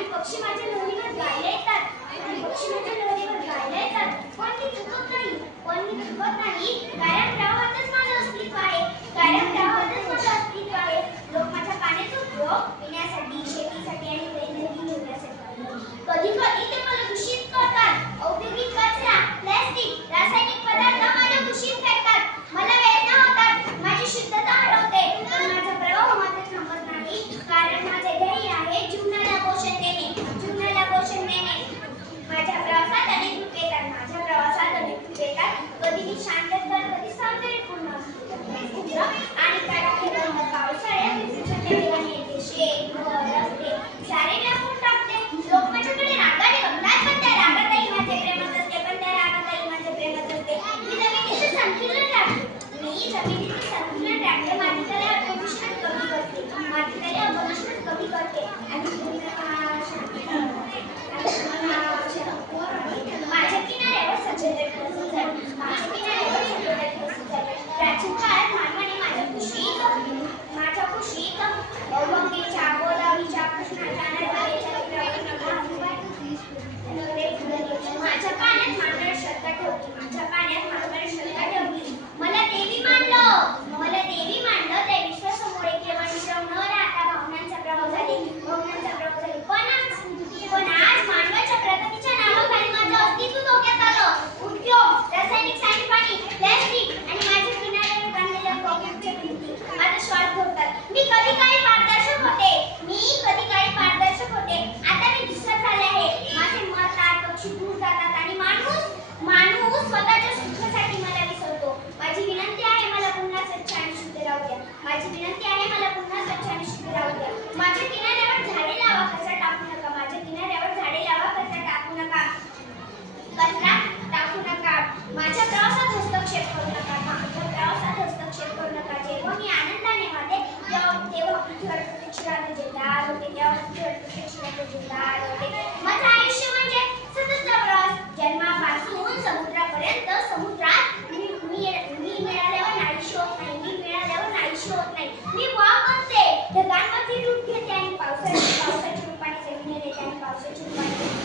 काही पक्षी माझ्या लहरीवर गायला येतात, काही पक्षी माझ्या लहरीवर गायला येतात, पण मी चुकत नाही, कायम प्रवाहातच माझं अस्तित्व आहे, कायम प्रवाहातच माझं अस्तित्व आहे. लोक माझ्या पाण्याचा उपयोग पिण्यासाठी, शेतीसाठी आणि दैनंदिन जीवनासाठी कधी कधी ते मला दूषित करतात. औद्योगिक कचरा, प्लास्टिक, रासायनिक पदार्थ माझ्या दूषित करतात. मला वेदना होतात, माझी शुद्धता हरवते, पण माझा प्रवाह मात्र थांबत नाही, कारण माझे ध्येय आहे जीवनाला पोषण देणे, जीवनाला पोषण देणे. माझ्या प्रवासात अनेक रूप येतात, माझ्या प्रवासात अनेक रूप येतात. कधी मी शांत तर कधी सौंदर्यपूर्ण आणि कडाकेबंद पावसाळ्यात विजेच्या वेगाने येते. शेत, घर, रस्ते सारे व्यापून टाकते. लोक माझ्याकडे रागाने बघतात, पण त्या रागातही माझे प्रेमच असते, पण त्या रागातही माझे प्रेमच असते. मी जमिनीचे संतुलन राखते, मी जमिनीचे संतुलन राखते. मातीतले अपमिश्रण कमी करते, मातीतले अपमिश्रण कमी करते आणि माझ्या किनाऱ्यावर सचेतन बसून झाली, माझ्या किनाऱ्यावर सचेतन बसून झाली. प्राचीन काळात मानवाने माझ्या कुशीत गंगेच्या, गोदावरीच्या, कृष्णाच्या, नर्मदेच्या माझ्या पाण्यात मानवाने श्रद्धा ठेवली, माझ्या पाण्यात मानवाने श्रद्धा ठेवली. मला देवी मानलं, त्या विश्वासमोर केवळ निरव न राहता भावनांचा प्रवाह झाले, पण आज मानवाच्या प्रगतीच्या नावाखाली माझं अस्तित्व धोक्यात आलं. उद्योग, रासायनिक सांडपाणी, प्लास्टिक आणि माझ्या किनाऱ्यावर बांधलेल्या काँक्रीटच्या भिंती माझा श्वास घोटतात. मी कधी काही पारदर्शक होते, आता मी दुसरं झाले आहे. माझे मरतात, पक्षी दूर जातात आणि माणूस स्वतःच्या सुखासाठी मला विसरतो. माझी विनंती आहे, मला पुन्हा स्वच्छ आणि शुद्ध राहू द्या. माझी विनंती आहे, मला पुन्हा स्वच्छ आणि शुद्ध राहू द्या. माझ्या किनाऱ्यावर झाडे लावा, कचरा टाकू नका. माझ्या किनाऱ्यावर झाडे लावा, कचरा टाकू नका. माझ्या प्रवासात हस्तक्षेप करू नका. जेव्हा मी आनंदाने वाटे तेव्हा पृथ्वीवर प्रत्यक्षात जिंदार होते. माझं आयुष्य म्हणजे सततचा प्रवास, जन्मापासून समुद्रापर्यंत. समुद्रात मी मिळाल्यावर नाहीशी होत नाही. मी वाव करते, ढगांमध्ये रूप घेते आणि पावसाच्या रूपाने जमिनीला येते आणि पावसाच्या रूपाने